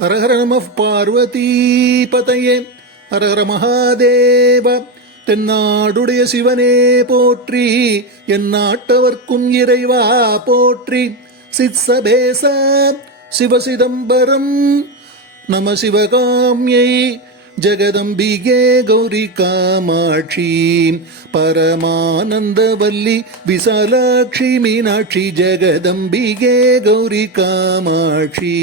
ஹரஹர நம பார்வதி பதையே ஹரஹர மகாதேவ. தென்னாடுடைய சிவனே போற்றி, என் நாட்டவர்க்கும் இறைவா போற்றி. சித்சபேச சிவசிதம்பரம் நம சிவகாமியை ஜெகதம்பிகே கௌரி காமாட்சி பரமானந்தவல்லி விசாலாட்சி மீனாட்சி. ஜெகதம்பிகே கௌரி காமாட்சி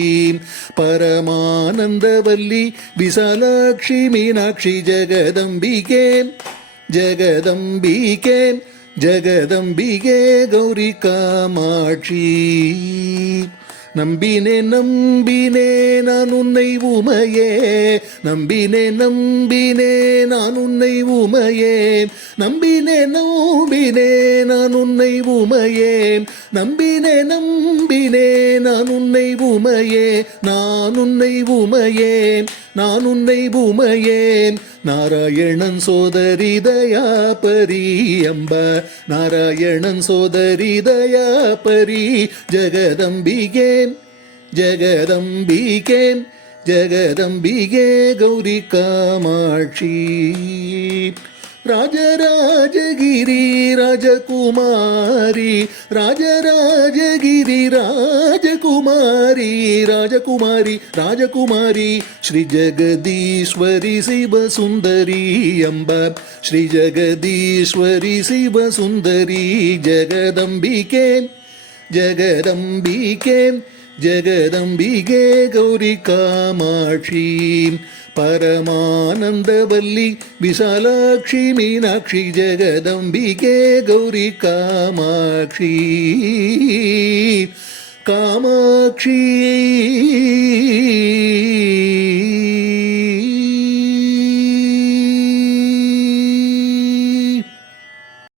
பரமானந்தவல்லி விசாலாட்சி மீனாட்சி. ஜெகதம்பிகே ஜெகதம்பிகே ஜெகதம்பிகே கௌரி காமாட்சி. நம்பினே நம்பினே நான் உன்னை உமையே, நம்பினே நம்பினே நான் உன்னை உமையே, நம்பினே நம்பினே நான் உன்னை உமையே, நம்பினே நம்பினே நான் உன்னை உமையே, நான் உன்னை உமையே, நான் உன்னை உமையே. நாராயணன் சோதரி தயாபரி அம்ப, நாராயணன் சோதரி தயாபரி. ஜெகதம்பிகே ஜெகதம்பிகே ஜெகதம்பிகே கௌரி காமாட்சி. ராஜராஜகிரி ராஜகுமாரி, ராஜராஜகிரி ராஜகுமாரி, ராஜகுமாரி ராஜகுமாரி. ஸ்ரீ ஜெகதீஸ்வரி சிவசுந்தரி அம்ப, ஸ்ரீ ஜெகதீஸ்வரி சிவசுந்தரி. ஜெகதம்பிகே ஜெகதம்பிகே ஜெகதம்பிகே கௌரி காமாட்சி பரமானந்தவல்லி விசாலாட்சி மீனாட்சி. ஜெகதம்பிகே கௌரி காமாட்சி காமாட்சி.